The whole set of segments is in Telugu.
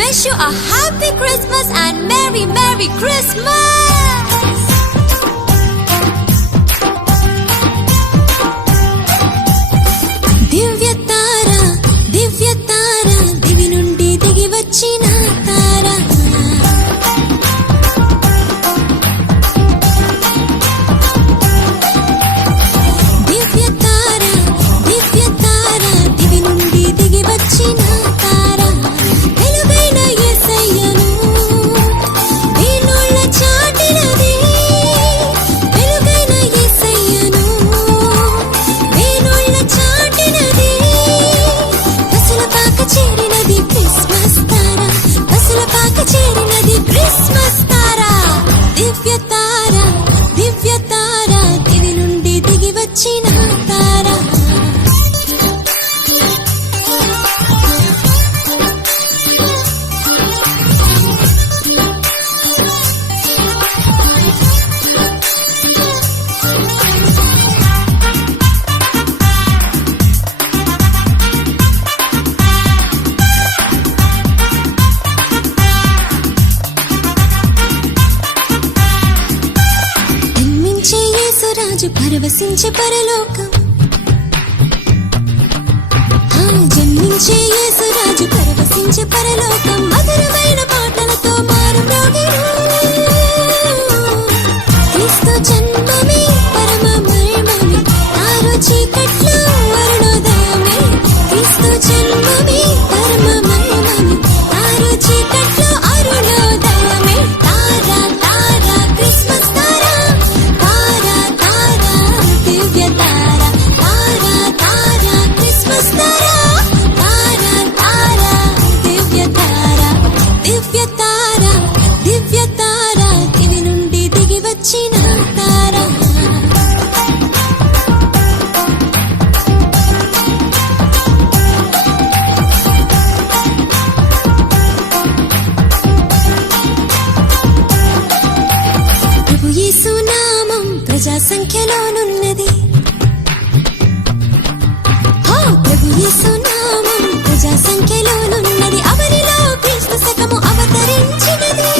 wish you a happy Christmas and Merry Merry Christmas! దివ్య తార దివి నుండి దిగి వచ్చిన తార దివ్య తార దివి నుండి దిగి వచ్చిన తార వెలుగైన యేసయ్యను వీణుల చాటినది వెలుగైన యేసయ్యను వీణుల చాటినది బసుల పాక చేరినది క్రిస్మస్ తార బసుల పాక చేరినది క్రిస్మస్ తార దివ్య తార దివి నుండి దిగి వచ్చిన తార జన్మించే యేసురాజు పరవశించే పరలోకం జన్మించే యేసురాజు పరవశించే పరలోకం మధురమైన పాటలతో మారు మ్రోగెను క్రీస్తు జన్మమే పరమ మర్మమే తారు చీకట్లో అరుణోదయమే క్రీస్తు జన్మమే పరమ మర్మమే తారు చీకట్లో అరుణోదయమే తార క్రిస్మస్ తార దివ్య తార క్రిస్మస్ తార దివ్య తార దివి నుండి దిగి వచ్చిన తార ప్రభు యేసు నామం ప్రజా సంఖ్యలోనున్నది ప్రభు యేసు నామం ప్రజా సంఖ్యలోనున్నది అవనిలో క్రీస్తు శకము అవతరించినది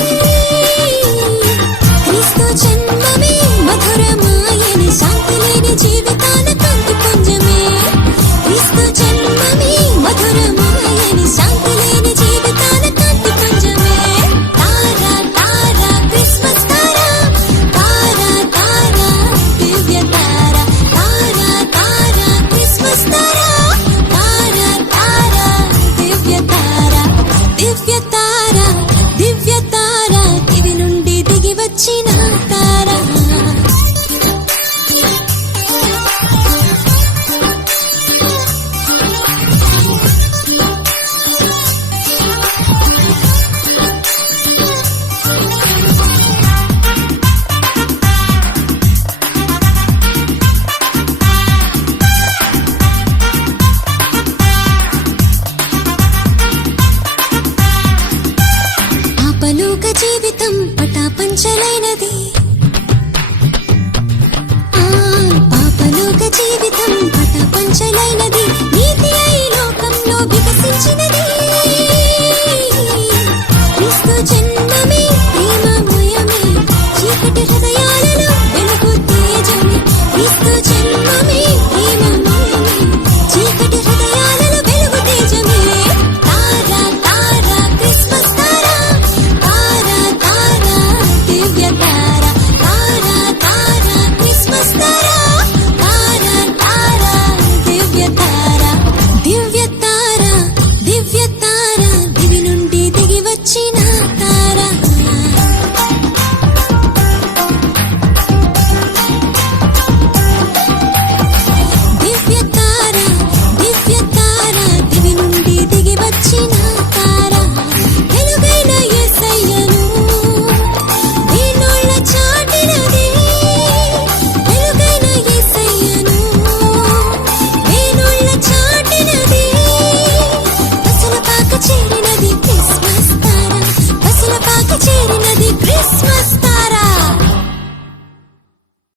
క్రీస్తు జన్మమే మధురమాయని శాంతి లేని జీవితాన కాంతి పుంజమే క్రీస్తు జన్మమే మధురమాయని శాంతి లేని జీవితాన కాంతి పుంజమే తార క్రిస్మస్ తార దివ్య తార క్రిస్మస్ తార దివ్య